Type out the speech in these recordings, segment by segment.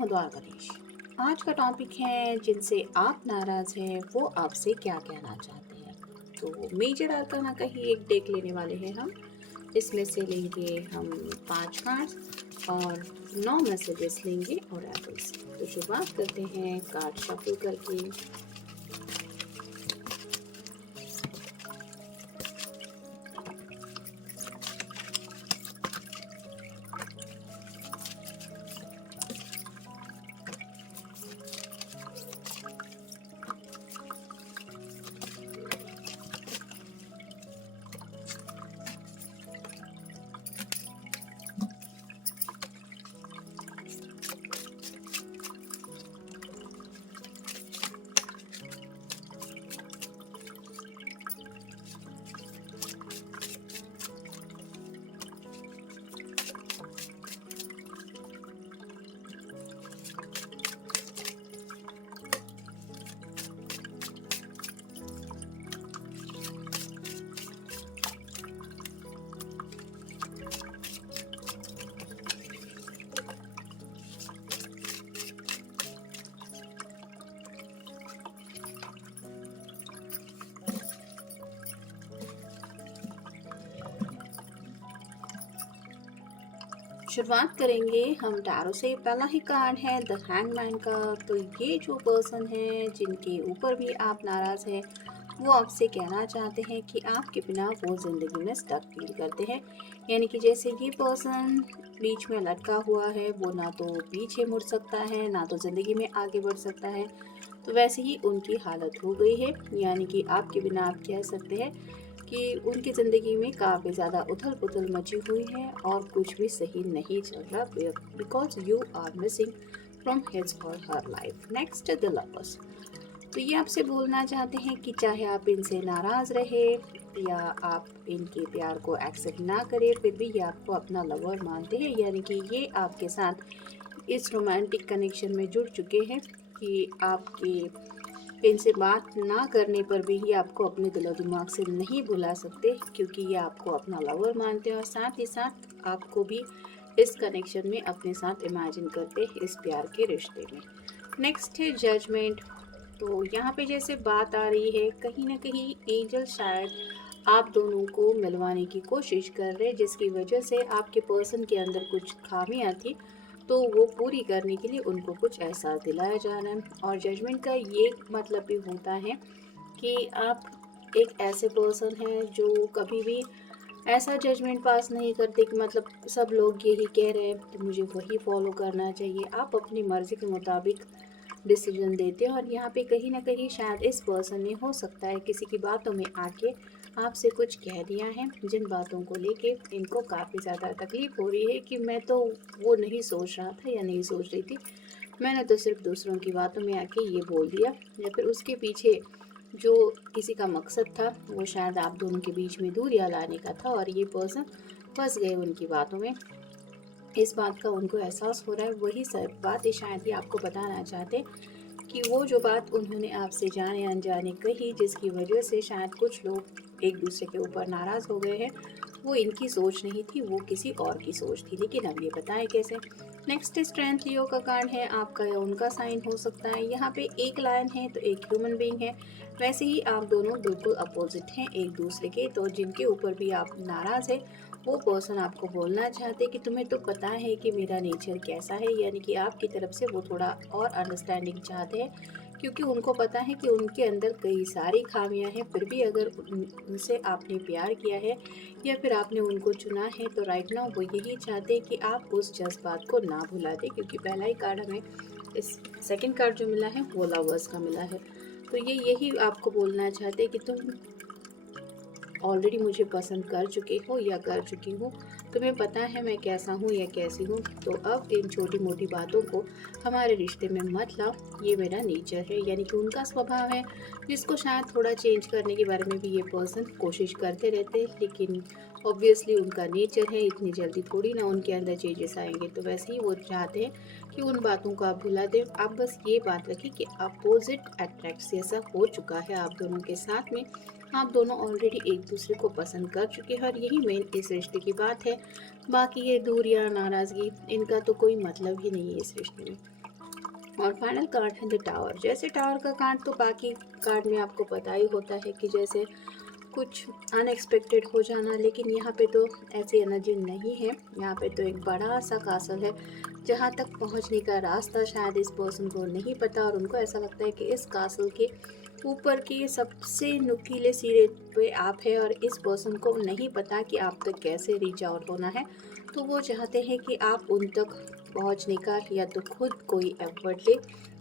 हूँ द्वारकाधीश। आज का टॉपिक है जिनसे आप नाराज़ हैं वो आपसे क्या कहना चाहते हैं। तो मेजर अरकाना का ही एक डेक लेने वाले हैं हम। इसमें से लेंगे हम 5 कार्ड्स और 9 मैसेजेस लेंगे और एपल्स। तो शुरुआत करते हैं कार्ड शफल करके। शुरुआत करेंगे हम टैरो से। पहला ही कार्ड है द हैंगमैन का। तो ये जो पर्सन है जिनके ऊपर भी आप नाराज़ हैं वो आपसे कहना चाहते हैं कि आपके बिना वो ज़िंदगी में स्टक फील करते हैं। यानी कि जैसे ये पर्सन बीच में लटका हुआ है, वो ना तो पीछे मुड़ सकता है ना तो ज़िंदगी में आगे बढ़ सकता है। तो वैसे ही उनकी हालत हो गई है। यानी कि आपके बिना आप कह सकते हैं कि उनकी ज़िंदगी में काफ़ी ज़्यादा उथल पुथल मची हुई है और कुछ भी सही नहीं चल रहा, because you are missing from his or her life. Next the lovers. तो ये आपसे बोलना चाहते हैं कि चाहे आप इनसे नाराज़ रहे या आप इनके प्यार को एक्सेप्ट ना करें, फिर भी ये आपको अपना लवर मानते हैं। यानी कि ये आपके साथ इस रोमांटिक कनेक्शन में जुड़ चुके हैं कि आपके इनसे बात ना करने पर भी ये आपको अपने दिलो दिमाग से नहीं भुला सकते, क्योंकि ये आपको अपना लवर मानते हैं और साथ ही साथ आपको भी इस कनेक्शन में अपने साथ इमेजिन करते इस प्यार के रिश्ते में। नेक्स्ट है जजमेंट। तो यहाँ पे जैसे बात आ रही है, कहीं ना कहीं एंजल शायद आप दोनों को मिलवाने की कोशिश कर रहे हैं, जिसकी वजह से आपके पर्सन के अंदर कुछ खामियां थी तो वो पूरी करने के लिए उनको कुछ एहसास दिलाया जा रहा है। और जजमेंट का ये मतलब भी होता है कि आप एक ऐसे पर्सन हैं जो कभी भी ऐसा जजमेंट पास नहीं करते कि मतलब सब लोग यही कह रहे हैं तो मुझे वही फॉलो करना चाहिए। आप अपनी मर्ज़ी के मुताबिक डिसीजन देते हैं। और यहाँ पे कहीं ना कहीं शायद इस पर्सन ने हो सकता है किसी की बातों में आके आपसे कुछ कह दिया है, जिन बातों को लेके इनको काफ़ी ज़्यादा तकलीफ़ हो रही है कि मैं तो वो नहीं सोच रहा था या नहीं सोच रही थी, मैंने तो सिर्फ दूसरों की बातों में आके ये बोल दिया। या फिर उसके पीछे जो किसी का मकसद था वो शायद आप दोनों के बीच में दूरियां लाने का था और ये पर्सन फंस गए उनकी बातों में। इस बात का उनको एहसास हो रहा है। वही सब बात ये शायद ये आपको बताना चाहते कि वो जो बात उन्होंने आपसे जाने अनजाने कही, जिसकी वजह से शायद कुछ लोग एक दूसरे के ऊपर नाराज़ हो गए हैं, वो इनकी सोच नहीं थी, वो किसी और की सोच थी। लेकिन अब ये बताएं कैसे। नेक्स्ट स्ट्रेंथ लियो का कार्ड है। आपका या उनका साइन हो सकता है। यहाँ पे एक लायन है तो एक ह्यूमन बीइंग है। वैसे ही आप दोनों बिल्कुल अपोजिट हैं एक दूसरे के। तो जिनके ऊपर भी आप नाराज़ है वो पर्सन आपको बोलना चाहते कि तुम्हें तो पता है कि मेरा नेचर कैसा है। यानी कि आपकी तरफ से वो थोड़ा और अंडरस्टैंडिंग चाहते हैं, क्योंकि उनको पता है कि उनके अंदर कई सारी खामियां हैं। फिर भी अगर उनसे आपने प्यार किया है या फिर आपने उनको चुना है तो राइट नाउ वो यही चाहते हैं कि आप उस जज्बात को ना भुला दें। क्योंकि पहला ही कार्ड हमें, इस सेकंड कार्ड जो मिला है वो लवर्स का मिला है। तो ये यही आपको बोलना चाहते हैं कि तुम ऑलरेडी मुझे पसंद कर चुके हो या कर चुकी हूँ, तुम्हें पता है मैं कैसा हूँ या कैसी हूँ। तो अब इन छोटी मोटी बातों को हमारे रिश्ते में मत लाओ, ये मेरा नेचर है। यानी कि उनका स्वभाव है जिसको शायद थोड़ा चेंज करने के बारे में भी ये पर्सन कोशिश करते रहते हैं, लेकिन ऑब्वियसली उनका नेचर है, इतनी जल्दी थोड़ी ना उनके अंदर चेंजेस आएंगे। तो वैसे ही वो चाहते हैं कि उन बातों को आप भुला दें। आप बस ये बात रखें कि अपोजिट अट्रैक्ट जैसा हो चुका है आप दोनों के साथ में। आप दोनों ऑलरेडी एक दूसरे को पसंद कर चुके हैं और यही मेन इस रिश्ते की बात है। बाकी ये दूरियां, नाराज़गी, इनका तो कोई मतलब ही नहीं है इस रिश्ते में। और फाइनल कार्ड है द टावर। जैसे टावर का कार्ड तो बाकी कार्ड में आपको पता ही होता है कि जैसे कुछ अनएक्सपेक्टेड हो जाना, लेकिन यहाँ पे तो ऐसी एनर्जी नहीं है। यहाँ पे तो एक बड़ा सा कासल है जहाँ तक पहुँचने का रास्ता शायद इस पर्सन को नहीं पता, और उनको ऐसा लगता है कि इस कासल के ऊपर के सबसे नुकीले सिरे पे आप है और इस पर्सन को नहीं पता कि आप तक कैसे रीच आउट होना है। तो वो चाहते हैं कि आप उन तक पहुंचने का या तो खुद कोई एफर्ट ले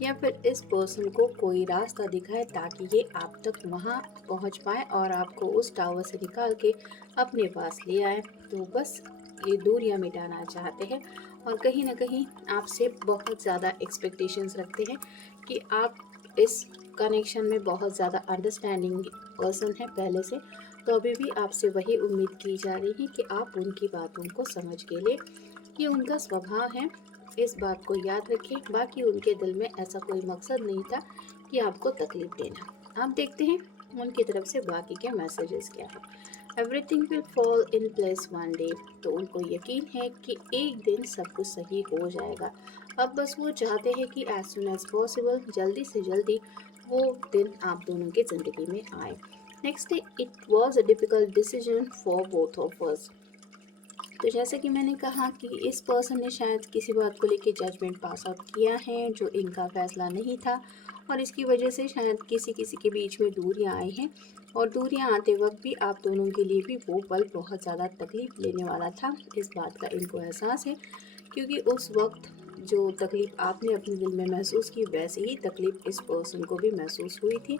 या फिर इस पर्सन को कोई रास्ता दिखाए ताकि ये आप तक वहाँ पहुँच पाए और आपको उस टावर से निकाल के अपने पास ले आए। तो बस ये दूरियां मिटाना चाहते हैं और कहीं ना कहीं आपसे बहुत ज़्यादा एक्सपेक्टेशंस रखते हैं कि आप इस कनेक्शन में बहुत ज़्यादा अंडरस्टैंडिंग पर्सन है पहले से। तो अभी भी आपसे वही उम्मीद की जा रही है कि आप उनकी बातों को समझ के लिए, ये उनका स्वभाव है, इस बात को याद रखें। बाकी उनके दिल में ऐसा कोई मकसद नहीं था कि आपको तकलीफ देना। आप देखते हैं उनकी तरफ से बाकी के मैसेजेस क्या है। Everything will fall in place one day. तो उनको यकीन है कि एक दिन सब कुछ सही हो जाएगा। अब बस वो चाहते हैं कि एज सुन एज पॉसिबल, जल्दी से जल्दी वो दिन आप दोनों की ज़िंदगी में आए। Next day it was a difficult decision for both of us. तो जैसे कि मैंने कहा कि इस पर्सन ने शायद किसी बात को लेके जजमेंट पास आउट किया है जो इनका फैसला नहीं था, और इसकी वजह से शायद किसी किसी के बीच में दूरियां आई हैं। और दूरियां आते वक्त भी आप दोनों के लिए भी वो पल बहुत ज़्यादा तकलीफ़ लेने वाला था, इस बात का इनको एहसास है। क्योंकि उस वक्त जो तकलीफ़ आपने अपने दिल में महसूस की, वैसे ही तकलीफ़ इस पर्सन को भी महसूस हुई थी।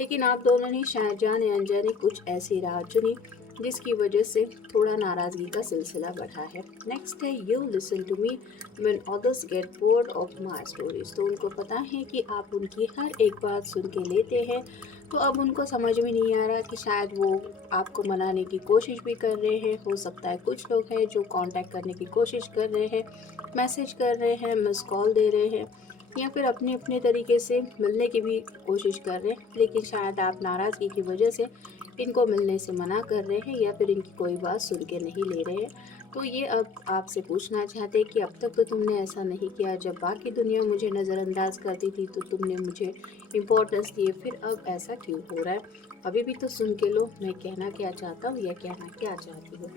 लेकिन आप दोनों ने शायद जाने अनजाने कुछ ऐसी राह चुनी जिसकी वजह से थोड़ा नाराज़गी का सिलसिला बढ़ा है। नेक्स्ट है you listen to me when others get bored of my stories. तो उनको पता है कि आप उनकी हर एक बात सुन के लेते हैं। तो अब उनको समझ में नहीं आ रहा कि शायद वो आपको मनाने की कोशिश भी कर रहे हैं। हो सकता है कुछ लोग हैं जो कांटेक्ट करने की कोशिश कर रहे हैं, मैसेज कर रहे हैं, मिस कॉल दे रहे हैं, या फिर अपने अपने तरीके से मिलने की भी कोशिश कर रहे हैं, लेकिन शायद आप नाराज़गी की वजह से इनको मिलने से मना कर रहे हैं या फिर इनकी कोई बात सुन के नहीं ले रहे हैं। तो ये अब आपसे पूछना चाहते हैं कि अब तक तो तुमने ऐसा नहीं किया, जब बाकी दुनिया मुझे नज़रअंदाज करती थी तो तुमने मुझे इम्पोर्टेंस दिए, फिर अब ऐसा क्यों हो रहा है? अभी भी तो सुन के लो मैं कहना क्या चाहता हूँ या कहना क्या चाहती हूँ।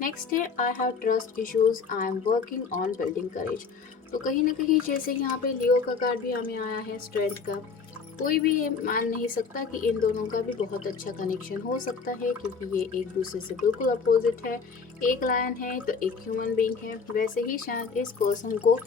नेक्स्ट है I have trust issues, I am working on building courage. तो कहीं ना कहीं जैसे यहाँ पे लियो का कार्ड भी हमें आया है, स्ट्रेंथ का। कोई भी ये मान नहीं सकता कि इन दोनों का भी बहुत अच्छा कनेक्शन हो सकता है, क्योंकि ये एक दूसरे से बिल्कुल अपोजिट है। एक लायन है तो एक ह्यूमन बीइंग है। वैसे ही शायद इस पर्सन को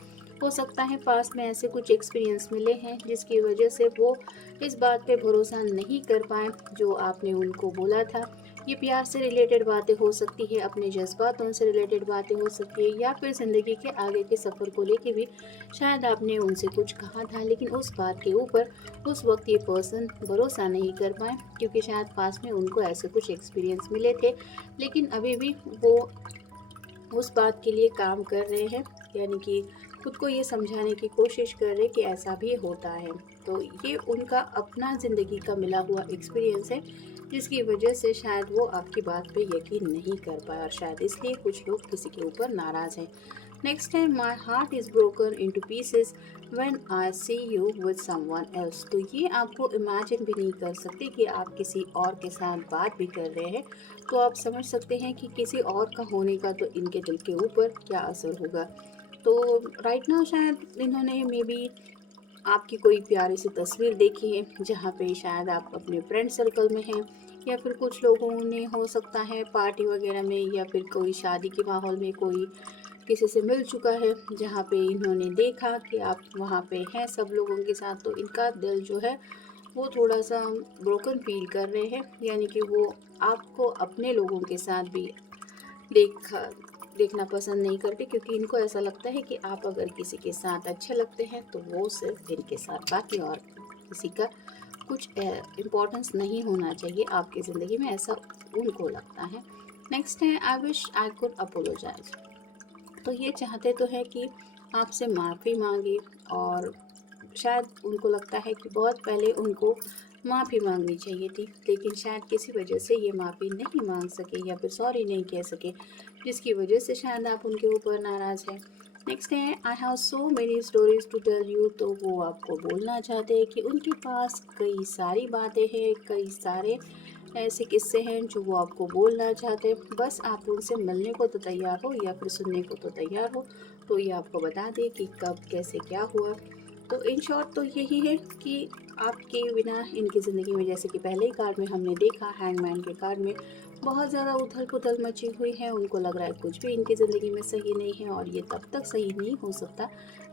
हो सकता है पास्ट में ऐसे कुछ एक्सपीरियंस मिले हैं जिसकी वजह से वो इस बात पे भरोसा नहीं कर पाए जो आपने उनको बोला था। ये प्यार से रिलेटेड बातें हो सकती है, अपने जज्बातों से रिलेटेड बातें हो सकती है, या फिर ज़िंदगी के आगे के सफ़र को लेके भी शायद आपने उनसे कुछ कहा था, लेकिन उस बात के ऊपर उस वक्त ये पर्सन भरोसा नहीं कर पाए, क्योंकि शायद पास में उनको ऐसे कुछ एक्सपीरियंस मिले थे। लेकिन अभी भी वो उस बात के लिए काम कर रहे हैं, यानी कि खुद को ये समझाने की कोशिश कर रहे हैं कि ऐसा भी होता है। तो ये उनका अपना ज़िंदगी का मिला हुआ एक्सपीरियंस है जिसकी वजह से शायद वो आपकी बात पे यकीन नहीं कर पाए, और शायद इसलिए कुछ लोग किसी के ऊपर नाराज़ हैं। नेक्स्ट है my heart is broken into pieces when I see you with someone else. तो ये आपको इमेजिन भी नहीं कर सकते कि आप किसी और के साथ बात भी कर रहे हैं। तो आप समझ सकते हैं कि किसी और का होने का तो इनके दिल के ऊपर क्या असर होगा। तो राइट नाउ शायद इन्होंने मे बी आपकी कोई प्यारी सी तस्वीर देखी है जहाँ पे शायद आप अपने फ्रेंड सर्कल में हैं, या फिर कुछ लोगों ने हो सकता है पार्टी वगैरह में, या फिर कोई शादी के माहौल में कोई किसी से मिल चुका है जहाँ पे इन्होंने देखा कि आप वहाँ पे हैं सब लोगों के साथ। तो इनका दिल जो है वो थोड़ा सा ब्रोकन फील कर रहे हैं, यानी कि वो आपको अपने लोगों के साथ भी देखा देखना पसंद नहीं करते, क्योंकि इनको ऐसा लगता है कि आप अगर किसी के साथ अच्छे लगते हैं तो वो सिर्फ इनके साथ, बाकी और किसी का कुछ इम्पोर्टेंस नहीं होना चाहिए आपकी ज़िंदगी में, ऐसा उनको लगता है। नेक्स्ट है I wish I could apologise. तो ये चाहते तो है कि आपसे माफ़ी मांगे, और शायद उनको लगता है कि बहुत पहले उनको माफ़ी मांगनी चाहिए थी, लेकिन शायद किसी वजह से ये माफ़ी नहीं मांग सके या फिर सॉरी नहीं कह सके, जिसकी वजह से शायद आप उनके ऊपर नाराज़ हैं। नेक्स्ट है I have so many stories to tell you. तो वो आपको बोलना चाहते हैं कि उनके पास कई सारी बातें हैं, कई सारे ऐसे किस्से हैं जो वो आपको बोलना चाहते हैं। बस आप उनसे मिलने को तो तैयार हो या फिर सुनने को तो तैयार हो, तो ये आपको बता दें कि कब कैसे क्या हुआ। तो इन शॉर्ट तो यही है कि आपके बिना इनकी ज़िंदगी में, जैसे कि पहले ही कार्ड में हमने देखा, हैंगमैन के कार्ड में बहुत ज़्यादा उथल पुथल मची हुई है। उनको लग रहा है कुछ भी इनकी ज़िंदगी में सही नहीं है, और ये तब तक सही नहीं हो सकता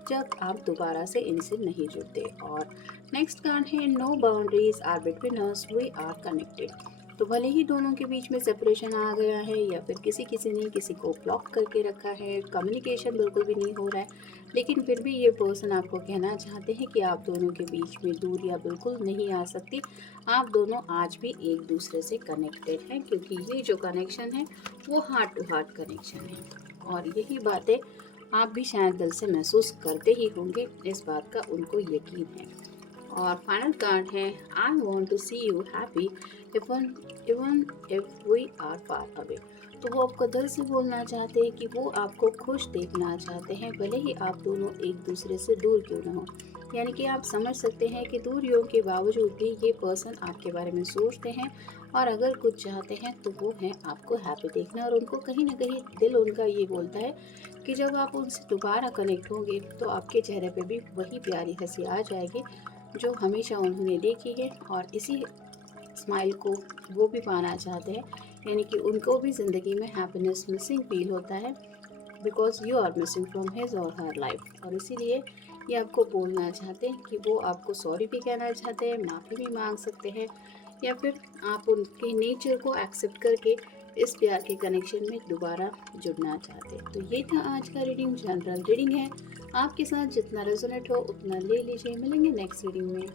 जब आप दोबारा से इनसे नहीं जुड़ते। और नेक्स्ट कार्ड है no boundaries are between us, we are connected. तो भले ही दोनों के बीच में सेपरेशन आ गया है, या फिर किसी किसी ने किसी को ब्लॉक करके रखा है, कम्युनिकेशन बिल्कुल भी नहीं हो रहा है, लेकिन फिर भी ये पर्सन आपको कहना चाहते हैं कि आप दोनों के बीच में दूरियां बिल्कुल नहीं आ सकती। आप दोनों आज भी एक दूसरे से कनेक्टेड हैं, क्योंकि ये जो कनेक्शन है वो हार्ट टू हार्ट कनेक्शन है। और यही बातें आप भी शायद दिल से महसूस करते ही होंगे, इस बात का उनको यकीन है। और फाइनल कार्ड है I want to see you happy even even if we are far away. तो वो आपको दिल से बोलना चाहते हैं कि वो आपको खुश देखना चाहते हैं, भले ही आप दोनों एक दूसरे से दूर क्यों ना हो। यानी कि आप समझ सकते हैं कि दूरियों के बावजूद भी ये पर्सन आपके बारे में सोचते हैं, और अगर कुछ चाहते हैं तो वो है आपको हैप्पी देखना। और उनको कहीं ना कहीं दिल उनका ये बोलता है कि जब आप उनसे दोबारा कनेक्ट होंगे तो आपके चेहरे पे भी वही प्यारी हंसी आ जाएगी जो हमेशा उन्होंने देखी है, और इसी स्माइल को वो भी पाना चाहते हैं। यानी कि उनको भी ज़िंदगी में हैप्पीनेस मिसिंग फील होता है, because you are missing from his or her life. और इसीलिए ये आपको बोलना चाहते हैं कि वो आपको सॉरी भी कहना चाहते हैं, माफ़ी भी मांग सकते हैं, या फिर आप उनके नेचर को एक्सेप्ट करके इस प्यार के कनेक्शन में दोबारा जुड़ना चाहते हैं। तो ये था आज का रीडिंग, जनरल रीडिंग है। आपके साथ जितना रेजोनेट हो उतना ले लीजिए। मिलेंगे नेक्स्ट रीडिंग में।